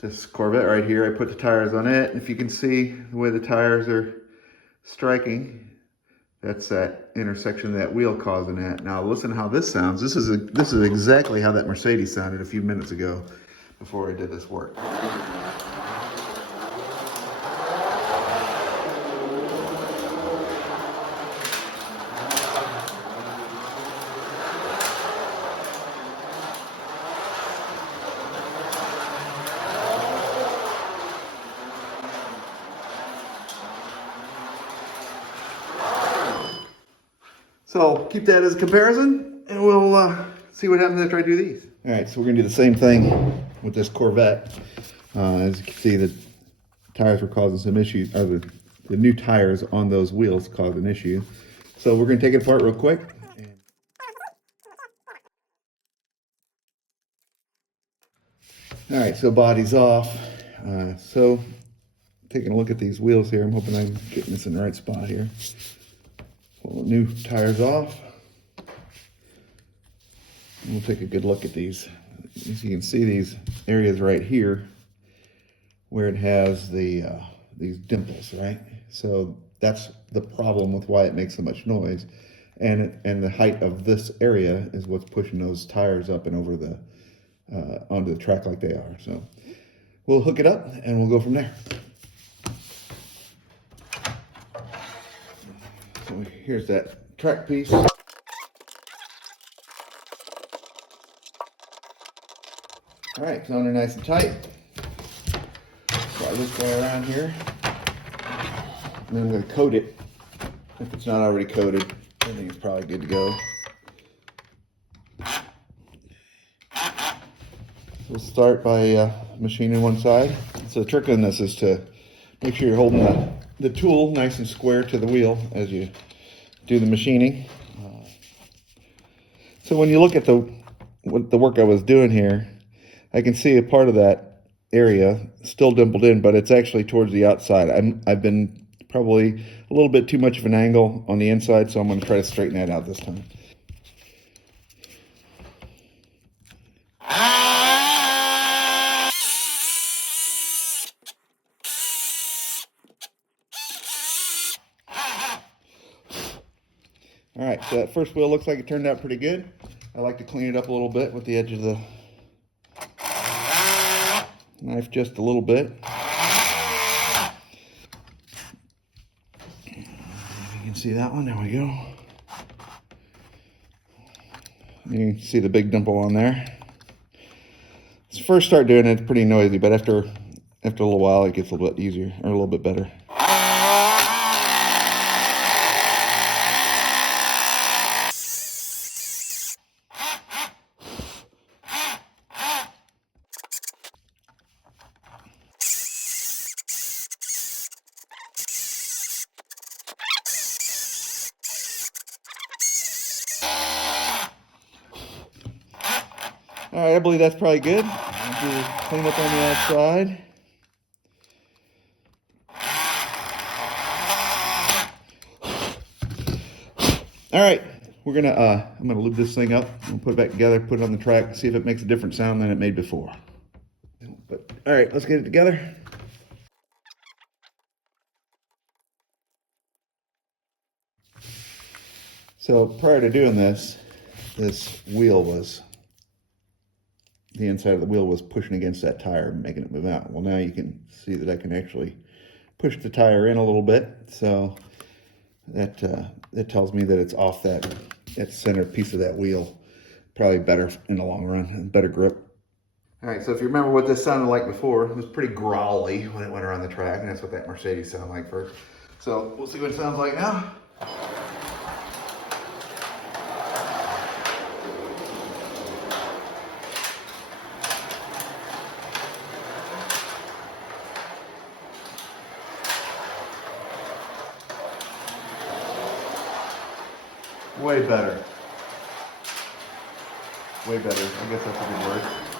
This Corvette right here, I put the tires on it. If you can see the way the tires are striking, that's that intersection of that wheel causing that. Now listen how this sounds. This is exactly how that Mercedes sounded a few minutes ago before I did this work. So keep that as a comparison, and we'll see what happens after I do these. All right, so we're gonna do the same thing with this Corvette. As you can see, the tires were causing some issues, or the new tires on those wheels caused an issue. So we're gonna take it apart real quick. All right, so body's off. So taking a look at these wheels here, I'm hoping I'm getting this in the right spot here. Pull the new tires off. And we'll take a good look at these. As you can see, these areas right here where it has these dimples, right? So that's the problem with why it makes so much noise. And the height of this area is what's pushing those tires up and over the onto the track like they are. So we'll hook it up and we'll go from there. So here's that track piece. All right, it's on there nice and tight. Slide this guy around here. And then I'm going to coat it. If it's not already coated, I think it's probably good to go. We'll start by machining one side. So the trick on this is to make sure you're holding the tool nice and square to the wheel as you do the machining. So when you look at the work I was doing here, I can see a part of that area still dimpled in, but it's actually towards the outside. I've been probably a little bit too much of an angle on the inside, so I'm going to try to straighten that out this time. All right, so that first wheel looks like it turned out pretty good. I like to clean it up a little bit with the edge of the knife just a little bit. You can see that one, there we go. You can see the big dimple on there. Let's first start doing it, it's pretty noisy, but after a little while it gets a little bit easier, or a little bit better. All right, I believe that's probably good. I'll clean up on the outside. All right, I'm gonna lube this thing up and put it back together, put it on the track, see if it makes a different sound than it made before. But all right, let's get it together. So prior to doing this wheel the inside of the wheel was pushing against that tire, making it move out. Well, now you can see that I can actually push the tire in a little bit. So that tells me that it's off that center piece of that wheel. Probably better in the long run, better grip. All right, so if you remember what this sounded like before, it was pretty growly when it went around the track, and that's what that Mercedes sounded like first. So we'll see what it sounds like now. Way better. Way better. I guess that's a good word.